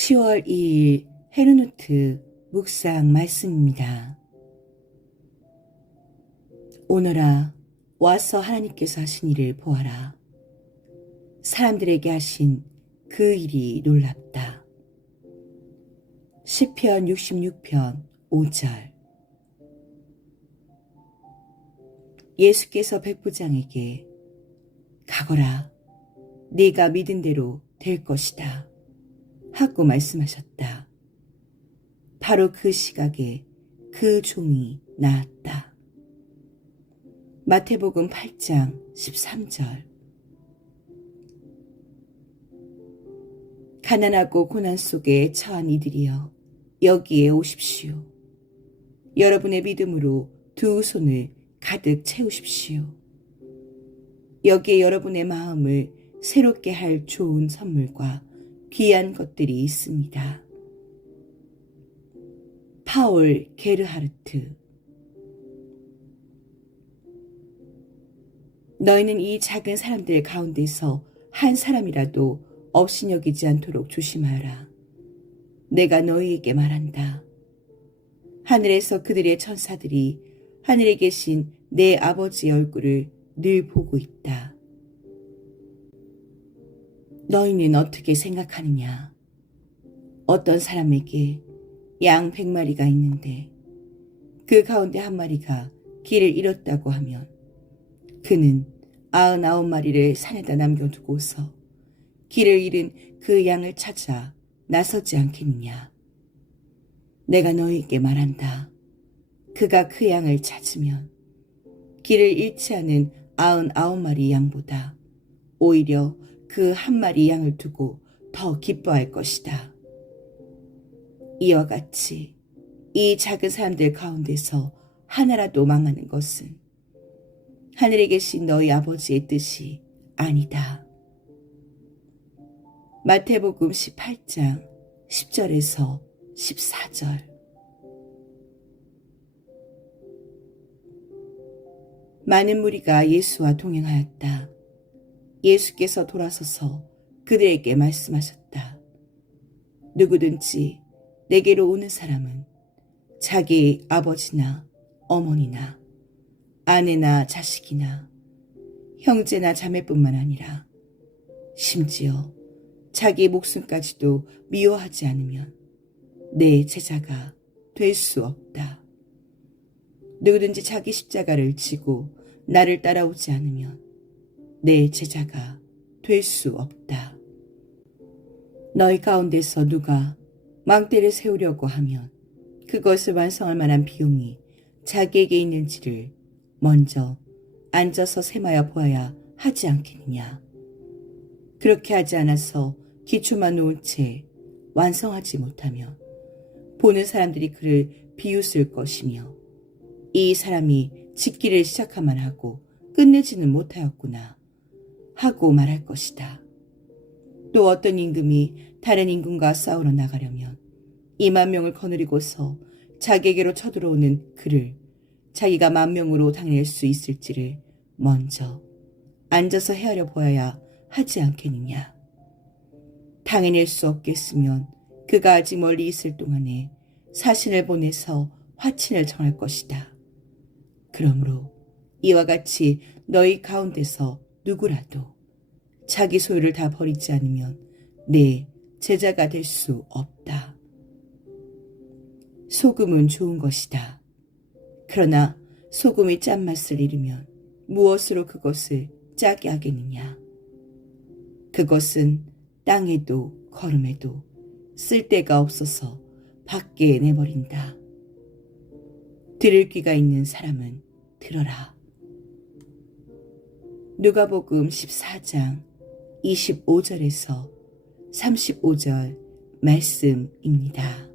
10월 2일 헤르누트 묵상 말씀입니다. 오너라 와서 하나님께서 하신 일을 보아라. 사람들에게 하신 그 일이 놀랍다. 시편 66편 5절 예수께서 백부장에게 가거라 네가 믿은 대로 될 것이다 하고 말씀하셨다. 바로 그 시각에 그 종이 나았다. 마태복음 8장 13절 가난하고 고난 속에 처한 이들이여 여기에 오십시오. 여러분의 믿음으로 두 손을 가득 채우십시오. 여기에 여러분의 마음을 새롭게 할 좋은 선물과 귀한 것들이 있습니다. 파울 게르하르트 너희는 이 작은 사람들 가운데서 한 사람이라도 업신여기지 않도록 조심하라. 내가 너희에게 말한다. 하늘에서 그들의 천사들이 하늘에 계신 내 아버지의 얼굴을 늘 보고 있다. 너희는 어떻게 생각하느냐? 어떤 사람에게 양 백마리가 있는데 그 가운데 한 마리가 길을 잃었다고 하면 그는 아흔아홉 마리를 산에다 남겨두고서 길을 잃은 그 양을 찾아 나서지 않겠느냐? 내가 너희에게 말한다. 그가 그 양을 찾으면 길을 잃지 않은 아흔아홉 마리 양보다 오히려 그 한 마리 양을 두고 더 기뻐할 것이다. 이와 같이 이 작은 사람들 가운데서 하나라도 망하는 것은 하늘에 계신 너희 아버지의 뜻이 아니다. 마태복음 18장 10절에서 14절 많은 무리가 예수와 동행하였다. 예수께서 돌아서서 그들에게 말씀하셨다. 누구든지 내게로 오는 사람은 자기 아버지나 어머니나 아내나 자식이나 형제나 자매뿐만 아니라 심지어 자기 목숨까지도 미워하지 않으면 내 제자가 될 수 없다. 누구든지 자기 십자가를 지고 나를 따라오지 않으면 내 제자가 될 수 없다. 너희 가운데서 누가 망대를 세우려고 하면 그것을 완성할 만한 비용이 자기에게 있는지를 먼저 앉아서 세마여 보아야 하지 않겠느냐. 그렇게 하지 않아서 기초만 놓은 채 완성하지 못하면 보는 사람들이 그를 비웃을 것이며 이 사람이 짓기를 시작하만 하고 끝내지는 못하였구나 하고 말할 것이다. 또 어떤 임금이 다른 임금과 싸우러 나가려면 2만 명을 거느리고서 자기에게로 쳐들어오는 그를 자기가 만 명으로 당할 수 있을지를 먼저 앉아서 헤아려 보아야 하지 않겠느냐. 당해낼 수 없겠으면 그가 아직 멀리 있을 동안에 사신을 보내서 화친을 정할 것이다. 그러므로 이와 같이 너희 가운데서 누구라도 자기 소유를 다 버리지 않으면 내 제자가 될 수 없다. 소금은 좋은 것이다. 그러나 소금이 짠맛을 잃으면 무엇으로 그것을 짜게 하겠느냐? 그것은 땅에도 걸음에도 쓸데가 없어서 밖에 내버린다. 들을 귀가 있는 사람은 들어라. 누가복음 14장 25절에서 35절 말씀입니다.